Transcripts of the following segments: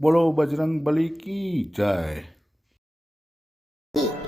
बोलो बजरंग बली की जय।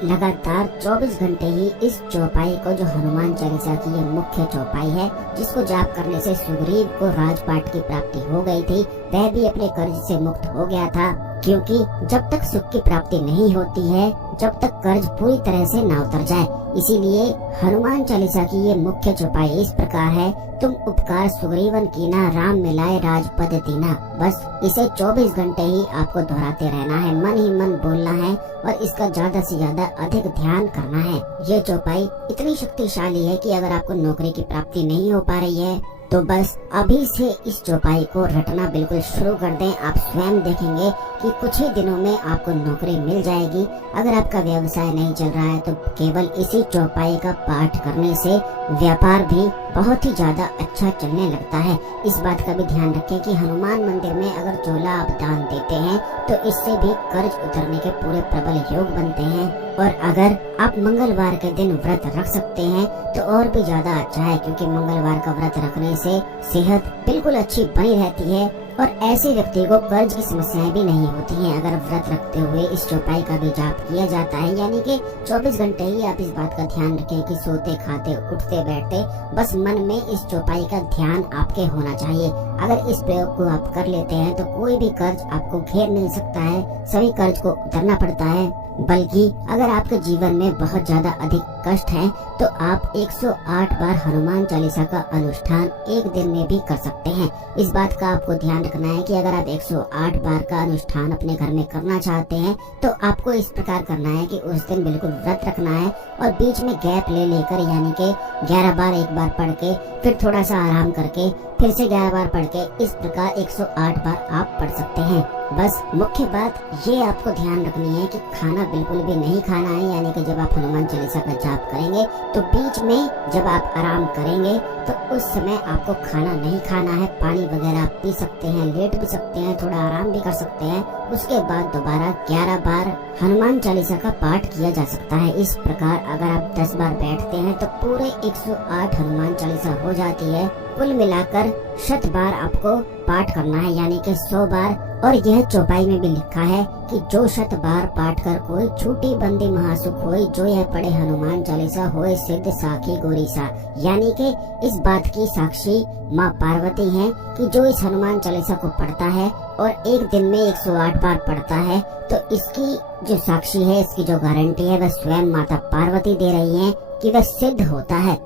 लगातार 24 घंटे ही इस चौपाई को, जो हनुमान चालीसा की ये मुख्य चौपाई है, जिसको जाप करने से सुग्रीव को राजपाट की प्राप्ति हो गई थी, वह भी अपने कर्ज से मुक्त हो गया था। क्योंकि जब तक सुख की प्राप्ति नहीं होती है, जब तक कर्ज पूरी तरह से न उतर जाए, इसीलिए हनुमान चालीसा की ये मुख्य चौपाई इस प्रकार है। तुम उपकार सुग्रीवन कीना, राम मिलाए राजपद दीना। बस इसे 24 घंटे ही आपको दोहराते रहना है, मन ही मन बोलना है और इसका ज्यादा से ज्यादा अधिक ध्यान करना है। ये चौपाई इतनी शक्तिशाली है कि अगर आपको नौकरी की प्राप्ति नहीं हो पा रही है तो बस अभी से इस चौपाई को रटना बिल्कुल शुरू कर दें। आप स्वयं देखेंगे कि कुछ ही दिनों में आपको नौकरी मिल जाएगी। अगर आपका व्यवसाय नहीं चल रहा है तो केवल इसी चौपाई का पाठ करने से व्यापार भी बहुत ही ज्यादा अच्छा चलने लगता है। इस बात का भी ध्यान रखें कि हनुमान मंदिर में अगर चोला आप दान देते हैं तो इससे भी कर्ज उतरने के पूरे प्रबल योग बनते हैं। और अगर आप मंगलवार के दिन व्रत रख सकते हैं तो और भी ज्यादा अच्छा है, क्योंकि मंगलवार का व्रत रखने से सेहत बिल्कुल अच्छी बनी रहती है और ऐसे व्यक्ति को कर्ज की समस्याएं भी नहीं होती हैं। अगर व्रत रखते हुए इस चौपाई का भी जाप किया जाता है, यानी कि 24 घंटे ही आप इस बात का ध्यान रखें कि सोते खाते उठते बैठते बस मन में इस चौपाई का ध्यान आपके होना चाहिए। अगर इस प्रयोग को आप कर लेते हैं तो कोई भी कर्ज आपको घेर नहीं सकता है, सभी कर्ज को उतरना पड़ता है। बल्कि अगर आपके जीवन में बहुत ज्यादा अधिक कष्ट है तो आप 108 बार हनुमान चालीसा का अनुष्ठान एक दिन में भी कर सकते हैं। इस बात का आपको ध्यान रखना है कि अगर आप 108 बार का अनुष्ठान अपने घर में करना चाहते हैं तो आपको इस प्रकार करना है कि उस दिन बिल्कुल व्रत रखना है और बीच में गैप ले लेकर, यानी कि 11 बार एक बार पढ़ के फिर थोड़ा सा आराम करके फिर से 11 बार पढ़ के, इस प्रकार 108 बार आप पढ़ सकते हैं। बस मुख्य बात ये आपको ध्यान रखनी है कि खाना बिल्कुल भी नहीं खाना है, यानी कि जब आप हनुमान चालीसा का जाप करेंगे तो बीच में जब आप आराम करेंगे तो उस समय आपको खाना नहीं खाना है। पानी वगैरह आप पी सकते हैं, लेट भी सकते हैं, थोड़ा आराम भी कर सकते हैं। उसके बाद दोबारा 11 बार हनुमान चालीसा का पाठ किया जा सकता है। इस प्रकार अगर आप 10 बार बैठते हैं तो पूरे 108 हनुमान चालीसा हो जाती है। कुल मिलाकर 100 बार आपको पाठ करना है, यानी कि 100 बार। और यह चौपाई में भी लिखा है कि जो 100 बार पाठ कर कोई छूटी बंदी महासुख होई, जो यह पढ़े हनुमान चालीसा होए सिद्ध साखी गोरीसा। यानी कि इस बात की साक्षी माँ पार्वती हैं कि जो इस हनुमान चालीसा को पढ़ता है और एक दिन में 108 बार पढ़ता है तो इसकी जो साक्षी है, इसकी जो गारंटी है, वह स्वयं माता पार्वती दे रही है कि वह सिद्ध होता है।